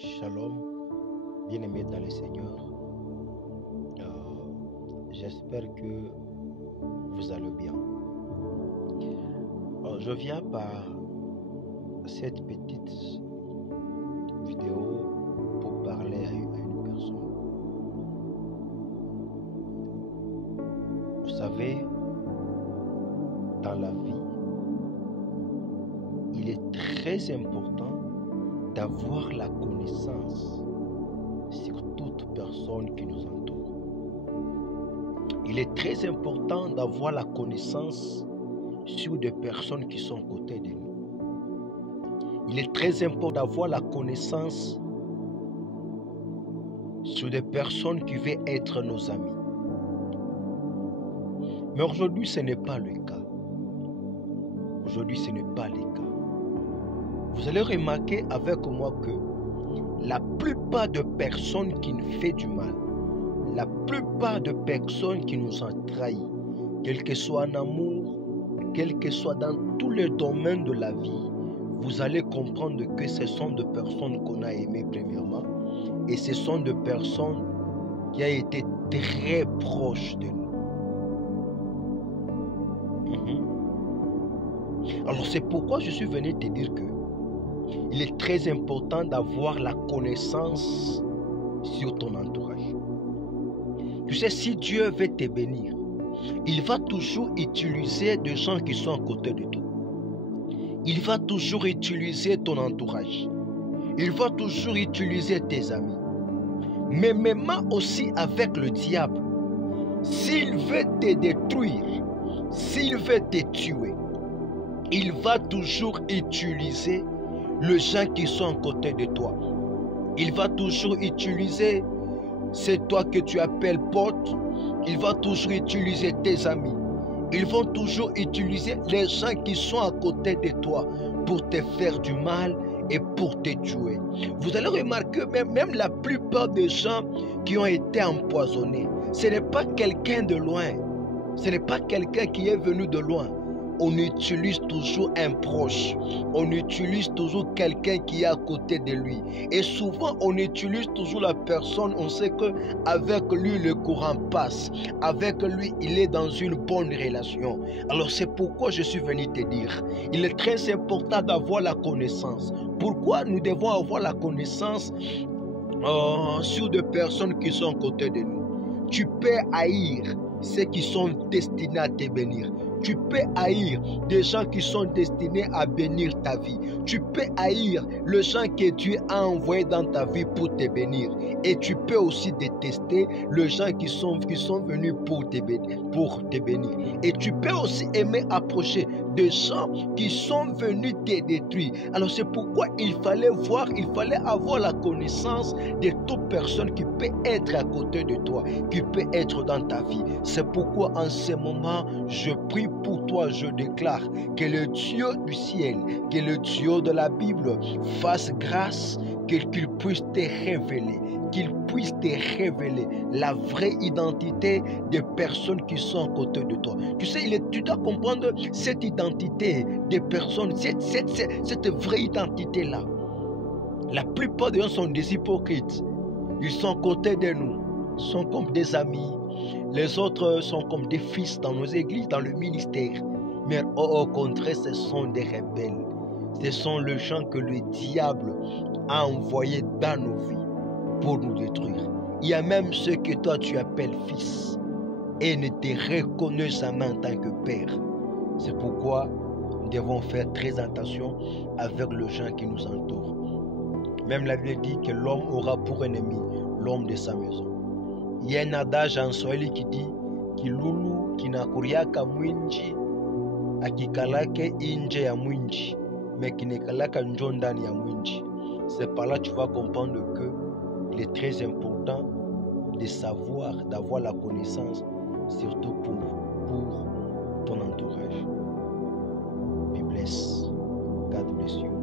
Shalom, bien-aimés dans le Seigneur. J'espère que vous allez bien. Je viens par cette petite vidéo pour parler à une personne. Vous savez, dans la vie, il est très important d'avoir la connaissance sur toute personne qui nous entoure. Il est très important d'avoir la connaissance sur des personnes qui sont à côté de nous. Il est très important d'avoir la connaissance sur des personnes qui veulent être nos amis. Mais aujourd'hui, ce n'est pas le cas. Aujourd'hui, ce n'est pas le cas. Vous allez remarquer avec moi que la plupart de personnes qui nous font du mal, la plupart de personnes qui nous ont trahis, quel que soit en amour, quel que soit dans tous les domaines de la vie, vous allez comprendre que ce sont des personnes qu'on a aimées premièrement et ce sont des personnes qui ont été très proches de nous. Alors c'est pourquoi je suis venu te dire que il est très important d'avoir la connaissance sur ton entourage. Tu sais, si Dieu veut te bénir, il va toujours utiliser des gens qui sont à côté de toi. Il va toujours utiliser ton entourage. Il va toujours utiliser tes amis. Mais même aussi avec le diable, s'il veut te détruire, s'il veut te tuer, il va toujours utiliser les gens qui sont à côté de toi. Il va toujours utiliser, c'est toi que tu appelles pote, il va toujours utiliser tes amis. Ils vont toujours utiliser les gens qui sont à côté de toi pour te faire du mal et pour te tuer. Vous allez remarquer même la plupart des gens qui ont été empoisonnés, ce n'est pas quelqu'un de loin, ce n'est pas quelqu'un qui est venu de loin. On utilise toujours un proche, on utilise toujours quelqu'un qui est à côté de lui. Et souvent, on utilise toujours la personne, on sait qu'avec lui, le courant passe. Avec lui, il est dans une bonne relation. Alors, c'est pourquoi je suis venu te dire, il est très important d'avoir la connaissance. Pourquoi nous devons avoir la connaissance sur des personnes qui sont à côté de nous? Tu peux haïr ceux qui sont destinés à te bénir. Tu peux haïr des gens qui sont destinés à bénir ta vie. Tu peux haïr les gens que Dieu a envoyés dans ta vie pour te bénir. Et tu peux aussi détester les gens qui sont venus pour te bénir. Et tu peux aussi aimer approcher des gens qui sont venus te détruire. Alors c'est pourquoi il fallait avoir la connaissance de toute personne qui peut être à côté de toi, qui peut être dans ta vie. C'est pourquoi en ce moment, je prie pour toi, je déclare que le Dieu du ciel, que le Dieu de la Bible fasse grâce, qu'il puisse te révéler, la vraie identité des personnes qui sont à côté de toi. Tu sais, tu dois comprendre cette identité des personnes, cette vraie identité-là. La plupart des gens sont des hypocrites. Ils sont à côté de nous, sont comme des amis. Les autres sont comme des fils dans nos églises, dans le ministère. Mais au contraire, ce sont des rebelles. Ce sont les gens que le diable a envoyés dans nos vies pour nous détruire. Il y a même ceux que toi tu appelles fils et ne te reconnaissent jamais en tant que père. C'est pourquoi nous devons faire très attention avec les gens qui nous entourent. Même la Bible dit que l'homme aura pour ennemi l'homme de sa maison. Il y a un adage en Swahili qui dit kilulu kinakuriaka mwinji akikalake inje ya mwinji mais kinekalaka njo ndani ya mwinji. C'est par là que tu vas comprendre que il est très important de savoir, d'avoir la connaissance, surtout pour ton entourage. Be blessed. God bless you.